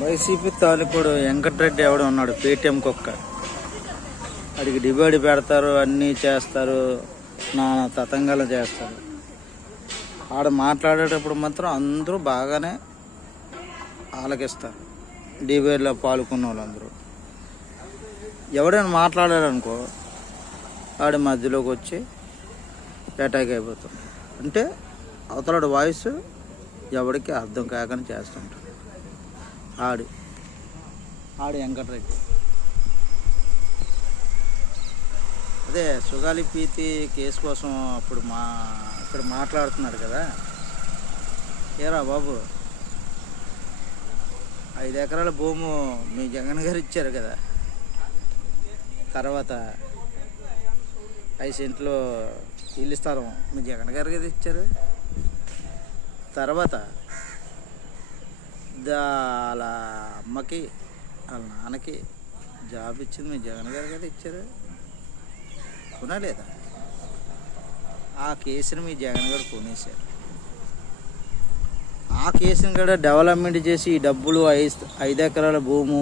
YCP తాలూకుడు Venkatareddy ఎవడో ఉన్నాడు, Paytm కుక్క. వాడికి డిబేట్ పెడతారు, అన్నీ చేస్తారు, నానా తతంగాలు చేస్తారు. ఆడ మాట్లాడేటప్పుడు మాత్రం అందరూ బాగానే ఆలకిస్తారు. డిబేట్లో పాల్గొన్న వాళ్ళందరూ ఎవడైనా మాట్లాడారనుకో ఆడి మధ్యలోకి వచ్చి అటాక్ అయిపోతాం. అంటే అవతలాడు వాయిస్ ఎవరికి అర్థం కాకని చేస్తుంటాడు. ఆడి వెంకటరెడ్డి అదే సుగాలి ప్రీతి కేసు కోసం అప్పుడు ఇక్కడ మాట్లాడుతున్నాడు కదా. ఏరా బాబు, 5 ఎకరాల భూము మీ జగన్ గారు ఇచ్చారు కదా, తర్వాత 5 సెంట్లు ఇల్లు స్థలం మీ జగన్ గారు కదా ఇచ్చారు, తర్వాత వాళ్ళ అమ్మకి వాళ్ళ నాన్నకి జాబ్ ఇచ్చింది మీ జగన్ గారు కదా ఇచ్చారు, కొనా లేదా? ఆ కేసుని మీ జగన్ గారు కొనేశారు. ఆ కేసుని కూడా డెవలప్మెంట్ చేసి ఈ డబ్బులు 5 ఎకరాల భూము,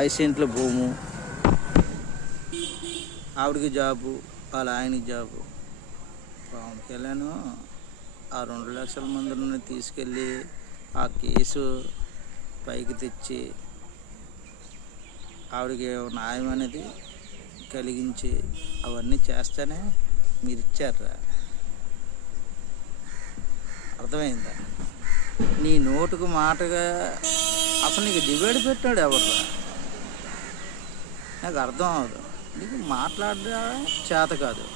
5 సెంట్ల భూము, ఆవిడికి జాబు, వాళ్ళ ఆయనకి జాబు. పవన్ కళ్యాణ్ ఆ 2 లక్షల మందిని తీసుకెళ్ళి ఆ కేసు పైకి తెచ్చి ఆవిడకి న్యాయం అనేది కలిగించి అవన్నీ చేస్తేనే మీరు ఇచ్చారా? అర్థమైందా? నీ నోటుకు మాటగా అసలు నీకు డిబేట్ పెట్టాడు ఎవర్రా? నాకు అర్థం అవ్వదు. నీకు మాట్లాడడా చేత కాదు,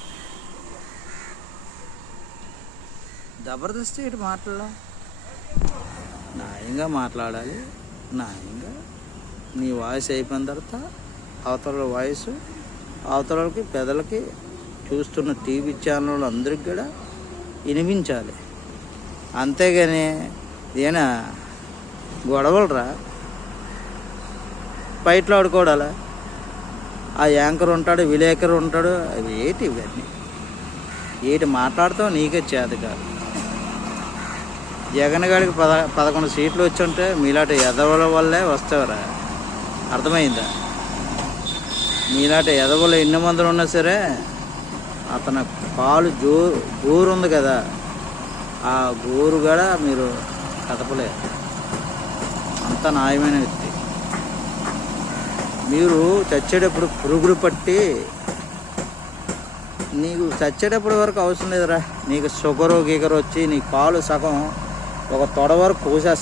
జబర్దస్త్ ఇటు మాట్లాడాలి, న్యాయంగా మాట్లాడాలి. న్యాయంగా నీ వాయిస్ అయిపోయిన తర్వాత అవతల వాయిస్ అవతలకి పెద్దలకి చూస్తున్న టీవీ ఛానల్ అందరికి కూడా వినిపించాలి. అంతేగాని ఏనా గొడవలరా, బయటలో ఆడుకోవడాలా? ఆ యాంకర్ ఉంటాడు, విలేకరు ఉంటాడు, అవి ఏంటి ఇవన్నీ? ఏంటి మాట్లాడతావు? నీకే చేత కాదు. జగన్ గారికి 11 సీట్లు వచ్చి ఉంటే మీలాంటి ఎదవల వల్లే వస్తావురా. అర్థమైందా? మీలాంటి ఎదవలు ఎన్ని మందులు ఉన్నా సరే అతని పాలు గోరు ఉంది కదా, ఆ గోరు కూడా మీరు కదపలేరు. అంత న్యాయమైన వ్యక్తి. మీరు చచ్చేటప్పుడు పురుగులు పట్టి నీకు చచ్చేటప్పటి వరకు అవసరం లేదురా. నీకు షుగరు గీగరు వచ్చి నీ కాలు సగం ఒక తొడ వరకు కోసేస్తా.